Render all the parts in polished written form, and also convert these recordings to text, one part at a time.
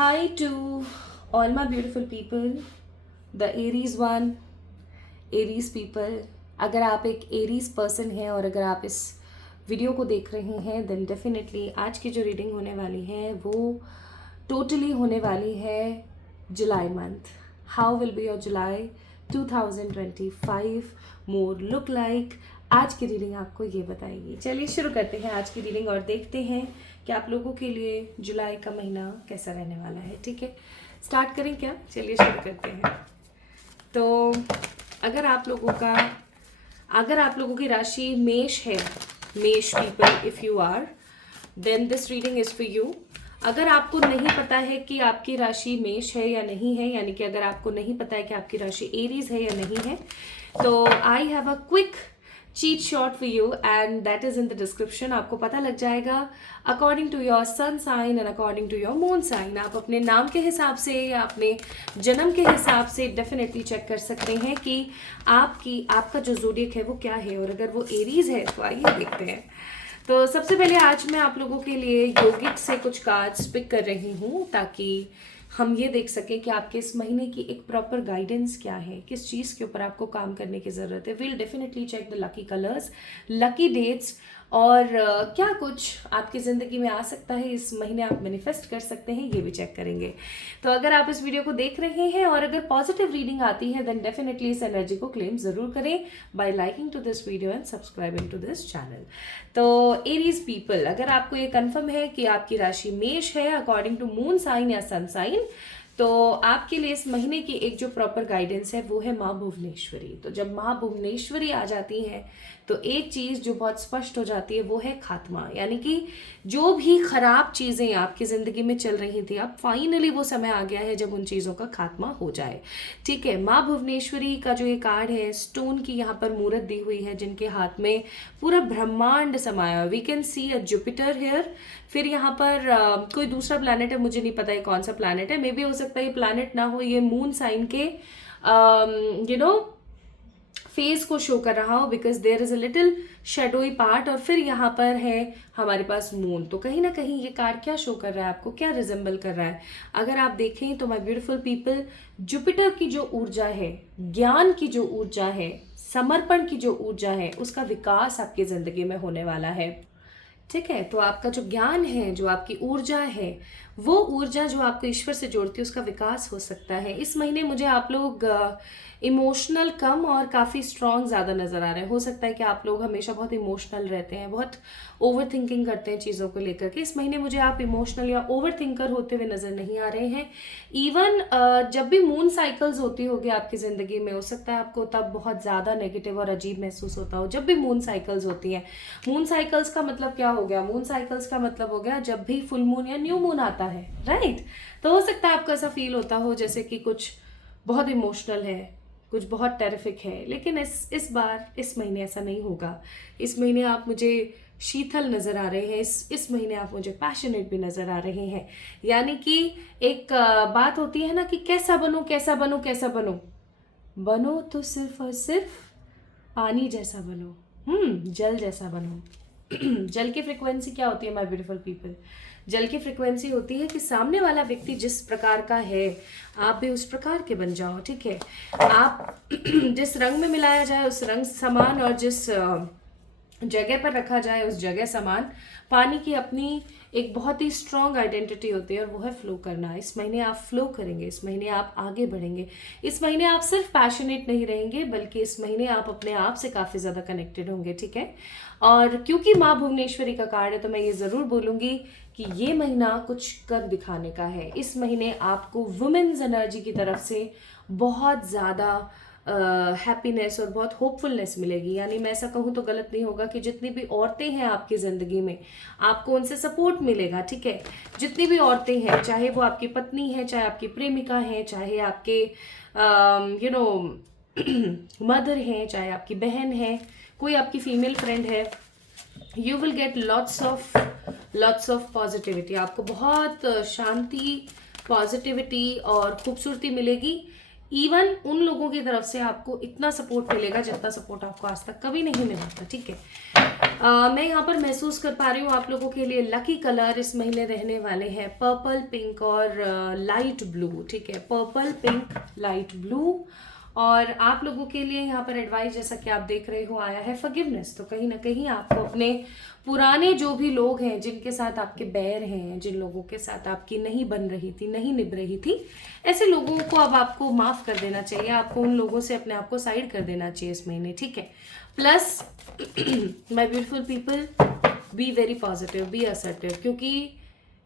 Hi to all my beautiful people, the Aries one, Aries people. अगर आप एक Aries person हैं और अगर आप इस वीडियो को देख रहे हैं देन डेफिनेटली आज की जो रीडिंग होने वाली है वो टोटली होने वाली है July month. How will be your July 2025 more look like. आज की रीडिंग आपको ये बताएगी. चलिए शुरू करते हैं आज की रीडिंग और देखते हैं कि आप लोगों के लिए जुलाई का महीना कैसा रहने वाला है. ठीक है, स्टार्ट करें क्या? चलिए शुरू करते हैं. तो अगर आप लोगों की राशि मेष है, मेष people, if you are then this reading is for you. अगर आपको नहीं पता है कि आपकी राशि मेष है या नहीं है, यानी कि अगर आपको नहीं पता है कि आपकी राशि एरीज है या नहीं है, तो I have a quick cheat shot for you and that is in the description. आपको पता लग जाएगा according to your sun sign and according to your moon sign. आप अपने नाम के हिसाब से या अपने जन्म के हिसाब से डेफिनेटली चेक कर सकते हैं कि आपका जो ज़ोडिएक है वो क्या है. और अगर वो एरीज है तो आइए देखते हैं. तो सबसे पहले आज मैं आप लोगों के लिए योगिक से कुछ कार्ड्स पिक कर रही हूँ ताकि हम ये देख सकें कि आपके इस महीने की एक प्रॉपर गाइडेंस क्या है, किस चीज़ के ऊपर आपको काम करने की ज़रूरत है. Will definitely check the lucky colours, lucky dates और क्या कुछ आपकी ज़िंदगी में आ सकता है इस महीने आप मैनिफेस्ट कर सकते हैं, ये भी चेक करेंगे. तो अगर आप इस वीडियो को देख रहे हैं और अगर पॉजिटिव रीडिंग आती है देन डेफिनेटली इस एनर्जी को क्लेम ज़रूर करें by liking to this video and subscribing to this channel. तो एरीज पीपल, अगर आपको ये कन्फर्म है कि आपकी राशि मेष है अकॉर्डिंग टू मून साइन या सन साइन, तो आपके लिए इस महीने की एक जो प्रॉपर गाइडेंस है वो है माँ भुवनेश्वरी. तो जब माँ भुवनेश्वरी आ जाती है तो एक चीज़ जो बहुत स्पष्ट हो जाती है वो है खात्मा. यानी कि जो भी खराब चीज़ें आपकी ज़िंदगी में चल रही थी, अब फाइनली वो समय आ गया है जब उन चीज़ों का खात्मा हो जाए. ठीक है, माँ भुवनेश्वरी का जो ये कार्ड है, स्टोन की यहाँ पर मूर्त दी हुई है जिनके हाथ में पूरा ब्रह्मांड समाया. We can see a Jupiter here. फिर यहाँ पर कोई दूसरा प्लैनेट है, मुझे नहीं पता ये कौन सा प्लैनेट है. मे बी हो सकता है ये प्लैनेट ना हो, ये मून साइन के फेस को शो कर रहा हो because there is a little shadowy part. और फिर यहाँ पर है हमारे पास मून. तो कहीं ना कहीं ये कार्ड क्या शो कर रहा है, आपको क्या रिजेंबल कर रहा है? अगर आप देखें तो माय ब्यूटीफुल पीपल, जुपिटर की जो ऊर्जा है, ज्ञान की जो ऊर्जा है, समर्पण की जो ऊर्जा है, उसका विकास आपकी जिंदगी में होने वाला है. ठीक है, तो आपका जो ज्ञान है, जो आपकी ऊर्जा है, वो ऊर्जा जो आपको ईश्वर से जोड़ती है उसका विकास हो सकता है. इस महीने मुझे आप लोग इमोशनल कम और काफ़ी स्ट्रॉन्ग ज़्यादा नज़र आ रहे हैं. हो सकता है कि आप लोग हमेशा बहुत इमोशनल रहते हैं, बहुत ओवर थिंकिंग करते हैं चीज़ों को लेकर के. इस महीने मुझे आप इमोशनल या ओवर थिंकर होते हुए नज़र नहीं आ रहे हैं. इवन जब भी मून साइकिल्स होती होगी आपकी ज़िंदगी में, हो सकता है आपको तब बहुत ज़्यादा नेगेटिव और अजीब महसूस होता हो. जब भी मून साइकिल्स होती हैं, मून साइकिल्स का मतलब क्या हो गया? मून साइकिल्स का मतलब हो गया जब भी फुल मून या न्यू मून आता है, राइट? तो हो सकता है आपको ऐसा फील होता हो जैसे कि कुछ बहुत इमोशनल है, कुछ बहुत टेरिफिक है. लेकिन इस बार, इस महीने ऐसा नहीं होगा. इस महीने आप मुझे शीतल नज़र आ रहे हैं. इस महीने आप मुझे पैशनेट भी नज़र आ रहे हैं. यानी कि एक बात होती है ना कि कैसा बनूं, कैसा बनूं, कैसा बनूं. बनो तो सिर्फ और सिर्फ पानी जैसा बनो, जल जैसा बनो. जल की फ्रिक्वेंसी क्या होती है माय ब्यूटीफुल पीपल? जल की फ्रिक्वेंसी होती है कि सामने वाला व्यक्ति जिस प्रकार का है आप भी उस प्रकार के बन जाओ. ठीक है, आप जिस रंग में मिलाया जाए उस रंग समान और जिस जगह पर रखा जाए उस जगह समान. पानी की अपनी एक बहुत ही स्ट्रॉन्ग आइडेंटिटी होती है और वो है फ्लो करना. इस महीने आप फ्लो करेंगे, इस महीने आप आगे बढ़ेंगे. इस महीने आप सिर्फ पैशनेट नहीं रहेंगे बल्कि इस महीने आप अपने आप से काफ़ी ज़्यादा कनेक्टेड होंगे. ठीक है, और क्योंकि माँ भुवनेश्वरी का कार्ड है तो मैं ये ज़रूर बोलूँगी कि ये महीना कुछ कर दिखाने का है. इस महीने आपको वुमेन्स एनर्जी की तरफ से बहुत ज़्यादा हैप्पीनेस और बहुत होपफुलनेस मिलेगी. यानी मैं ऐसा कहूँ तो गलत नहीं होगा कि जितनी भी औरतें हैं आपकी ज़िंदगी में आपको उनसे सपोर्ट मिलेगा. ठीक है, जितनी भी औरतें हैं, चाहे वो आपकी पत्नी है, चाहे आपकी प्रेमिका है, चाहे आपके मदर हैं, चाहे आपकी बहन है, कोई आपकी फीमेल फ्रेंड है, you will get lots of positivity. आपको बहुत शांति, पॉजिटिविटी और खूबसूरती मिलेगी. इवन उन लोगों की तरफ से आपको इतना सपोर्ट मिलेगा जितना सपोर्ट आपको आज तक कभी नहीं मिला था. ठीक है, मैं यहाँ पर महसूस कर पा रही हूँ आप लोगों के लिए लकी कलर इस महीने रहने वाले हैं पर्पल, पिंक और लाइट ब्लू। ठीक है, पर्पल, पिंक, लाइट ब्लू। और आप लोगों के लिए यहाँ पर एडवाइस जैसा कि आप देख रहे हो आया है फॉरगिवनेस। तो कहीं ना कहीं आपको अपने पुराने जो भी लोग हैं जिनके साथ आपके बैर हैं, जिन लोगों के साथ आपकी नहीं बन रही थी, नहीं निभ रही थी, ऐसे लोगों को अब आपको माफ कर देना चाहिए। आपको उन लोगों से अपने आप को साइड कर देना चाहिए इस महीने। ठीक है, plus my beautiful people, be very positive, be assertive, क्योंकि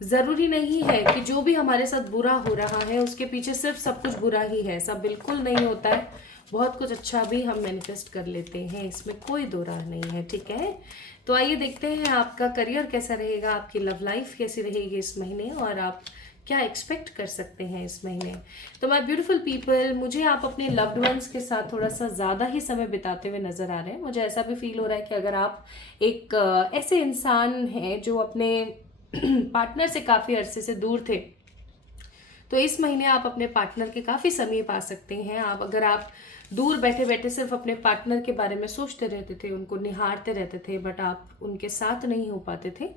ज़रूरी नहीं है कि जो भी हमारे साथ बुरा हो रहा है उसके पीछे सिर्फ सब कुछ बुरा ही है। सब बिल्कुल नहीं होता है, बहुत कुछ अच्छा भी हम मैनिफेस्ट कर लेते हैं, इसमें कोई दो राह नहीं है। ठीक है, तो आइए देखते हैं आपका करियर कैसा रहेगा, आपकी लव लाइफ कैसी रहेगी इस महीने, और आप क्या एक्सपेक्ट कर सकते हैं इस महीने। तो माय ब्यूटीफुल पीपल, मुझे आप अपने लव्ड वंस के साथ थोड़ा सा ज़्यादा ही समय बिताते हुए नज़र आ रहे हैं। मुझे ऐसा भी फील हो रहा है कि अगर आप एक ऐसे इंसान हैं जो अपने पार्टनर से काफ़ी अरसे से दूर थे, तो इस महीने आप अपने पार्टनर के काफ़ी समीप आ सकते हैं। अगर आप दूर बैठे बैठे सिर्फ अपने पार्टनर के बारे में सोचते रहते थे, उनको निहारते रहते थे, बट आप उनके साथ नहीं हो पाते थे,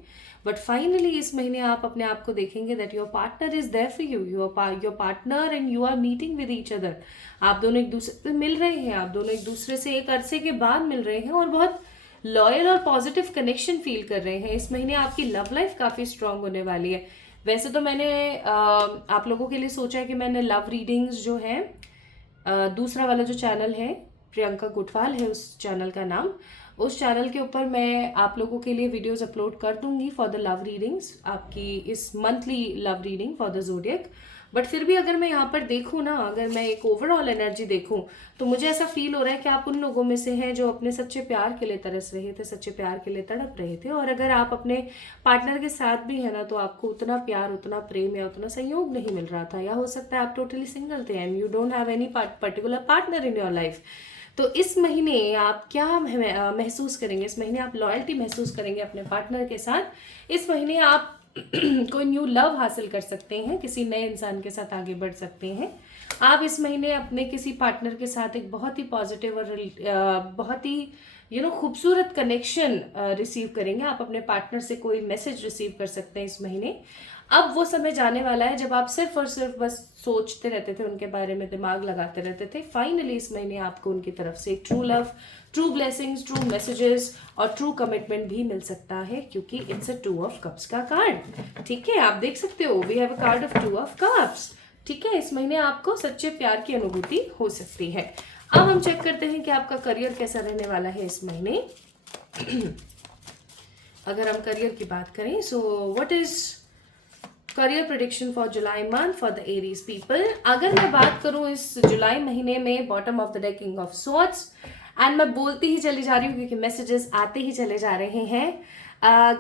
बट फाइनली इस महीने आप अपने आप को देखेंगे that your partner is there for you, your partner and you are meeting with each other. आप दोनों एक दूसरे से मिल रहे हैं, आप दोनों एक दूसरे से एक अरसे के बाद मिल रहे हैं और बहुत लॉयल और पॉजिटिव कनेक्शन फील कर रहे हैं। इस महीने आपकी लव लाइफ काफ़ी स्ट्रांग होने वाली है। वैसे तो मैंने आप लोगों के लिए सोचा है कि मैंने लव रीडिंग्स जो है, दूसरा वाला जो चैनल है, प्रियंका गुटवाल है उस चैनल का नाम, उस चैनल के ऊपर मैं आप लोगों के लिए वीडियोस अपलोड कर दूंगी फॉर द लव रीडिंग्स, आपकी इस monthly love reading for the zodiac. But फिर भी अगर मैं यहाँ पर देखूँ ना, अगर मैं एक ओवरऑल एनर्जी देखूँ, तो मुझे ऐसा फील हो रहा है कि आप उन लोगों में से हैं जो अपने सच्चे प्यार के लिए तरस रहे थे, सच्चे प्यार के लिए तड़प रहे थे। और अगर आप अपने पार्टनर के साथ भी है ना, तो आपको उतना प्यार, उतना प्रेम या उतना संयोग नहीं मिल रहा था, या हो सकता है आप टोटली सिंगल थे and you don't have any particular partner in your life. तो इस महीने आप क्या महसूस करेंगे, इस महीने आप लॉयल्टी महसूस करेंगे अपने पार्टनर के साथ। इस महीने आप कोई न्यू लव हासिल कर सकते हैं, किसी नए इंसान के साथ आगे बढ़ सकते हैं। आप इस महीने अपने किसी पार्टनर के साथ एक बहुत ही पॉजिटिव और बहुत ही खूबसूरत कनेक्शन रिसीव करेंगे। आप अपने पार्टनर से कोई मैसेज रिसीव कर सकते हैं इस महीने। अब वो समय जाने वाला है जब आप सिर्फ और सिर्फ बस सोचते रहते थे, उनके बारे में दिमाग लगाते रहते थे। फाइनली इस महीने आपको उनकी तरफ से एक true love, true blessings, true messages और ट्रू कमिटमेंट भी मिल सकता है, क्योंकि इट्स अ 2 ऑफ कप्स का कार्ड। ठीक है, आप देख सकते हो, we have a card of 2 of cups. ठीक है, इस महीने आपको सच्चे प्यार की अनुभूति हो सकती है। अब हम चेक करते हैं कि आपका करियर कैसा रहने वाला है इस महीने। अगर हम करियर की बात करें, so what is career prediction for July month for the Aries people. अगर मैं बात करूं इस जुलाई महीने में, bottom of the deck king of swords, and मैं बोलती ही चली जा रही हूँ क्योंकि मैसेजेस आते ही चले जा रहे हैं।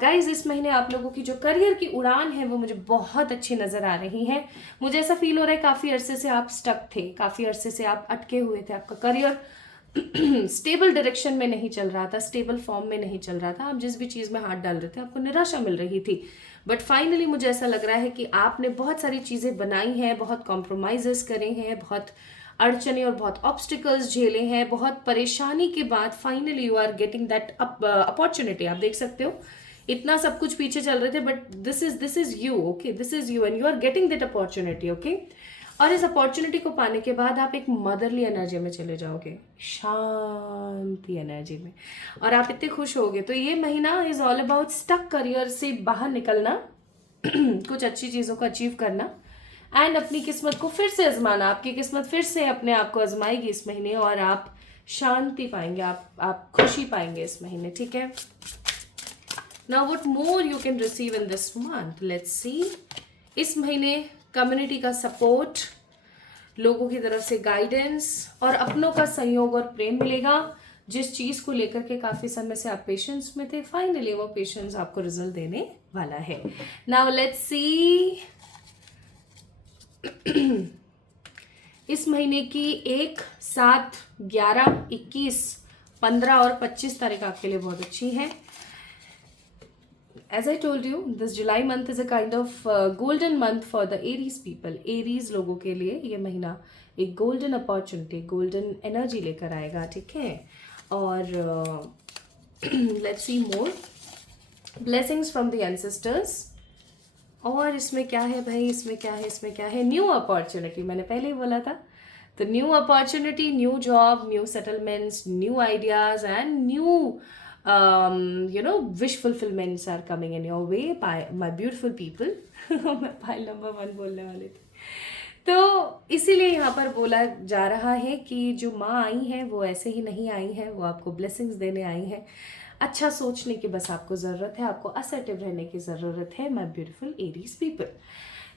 गाइज इस महीने आप लोगों की जो करियर की उड़ान है वो मुझे बहुत अच्छी नजर आ रही है। मुझे ऐसा फील हो रहा है काफी अरसे से आप स्टक थे, काफी अरसे से आप अटके हुए थे, आपका करियर स्टेबल डायरेक्शन में नहीं चल रहा था, स्टेबल फॉर्म में नहीं चल रहा था। आप जिस भी चीज़ में हाथ डाल रहे थे आपको निराशा मिल रही थी। बट फाइनली मुझे ऐसा लग रहा है कि आपने बहुत सारी चीज़ें बनाई हैं, बहुत कॉम्प्रोमाइजेस करे हैं, बहुत अड़चने और बहुत ऑब्स्टिकल्स झेले हैं, बहुत परेशानी के बाद finally you are getting that opportunity. आप देख सकते हो इतना सब कुछ पीछे चल रहे थे, but this is you, okay, this is you and you are getting that opportunity, okay. और इस अपॉर्चुनिटी को पाने के बाद आप एक मदरली एनर्जी में चले जाओगे, शांति एनर्जी में, और आप इतने खुश होगे। तो ये महीना is all about stuck career से बाहर निकलना, कुछ अच्छी चीज़ों को अचीव करना, एंड अपनी किस्मत को फिर से आजमाना। आपकी किस्मत फिर से अपने आप को आजमाएगी इस महीने, और आप शांति पाएंगे, आप खुशी पाएंगे इस महीने। ठीक है, now what more you can receive in this month, let's see. इस महीने कम्युनिटी का सपोर्ट, लोगों की तरफ से गाइडेंस और अपनों का सहयोग और प्रेम मिलेगा। जिस चीज को लेकर के काफी समय से आप पेशेंस में थे, फाइनली वो पेशेंस आपको रिजल्ट देने वाला है। नाउ लेट्स सी इस महीने की 1, 7, 11, 21, 15 और 25 तारीख आपके लिए बहुत अच्छी है। As I told you, this July month is a kind of golden month for the Aries people. Aries लोगों के लिए ये महीना एक golden opportunity, golden energy लेकर आएगा। ठीक है, और let's see more blessings from the ancestors. और इसमें क्या है भाई, इसमें क्या है, इसमें क्या है, न्यू अपॉर्चुनिटी, मैंने पहले ही बोला था। तो new opportunity, new job, new settlements, new ideas and new wish fulfilments are coming in your way by my beautiful people. मैं पाइल नंबर 1 बोलने वाली थी। तो इसीलिए यहाँ पर बोला जा रहा है कि जो माँ आई हैं वो ऐसे ही नहीं आई हैं, वो आपको ब्लेसिंग्स देने आई हैं। अच्छा सोचने की बस आपको ज़रूरत है, आपको असर्टिव रहने की ज़रूरत है माय ब्यूटीफुल एरीज पीपल।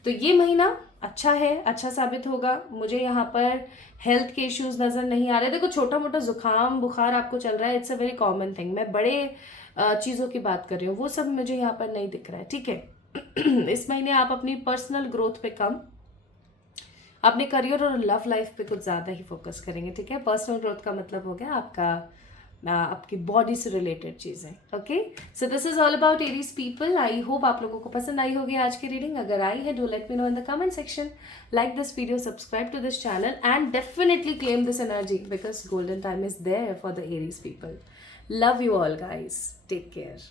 तो ये महीना अच्छा है, अच्छा साबित होगा। मुझे यहाँ पर हेल्थ के इश्यूज नज़र नहीं आ रहे। देखो छोटा मोटा जुकाम बुखार आपको चल रहा है, it's a very common thing. मैं बड़े चीज़ों की बात कर रही हूँ, वो सब मुझे यहाँ पर नहीं दिख रहा है, ठीक है। इस महीने आप अपनी पर्सनल ग्रोथ पे कम, अपने करियर और लव लाइफ पे कुछ ज़्यादा ही फोकस करेंगे, ठीक है। पर्सनल ग्रोथ का मतलब हो गया आपका आपकी बॉडी से रिलेटेड चीज़ें। Okay, so this is all about Aries people. I hope आप लोगों को पसंद आई होगी आज की रीडिंग। अगर आई है, do let me know in the comment section. Like this video, subscribe to this channel and definitely claim this energy because golden time is there for the Aries people. Love you all guys, take care.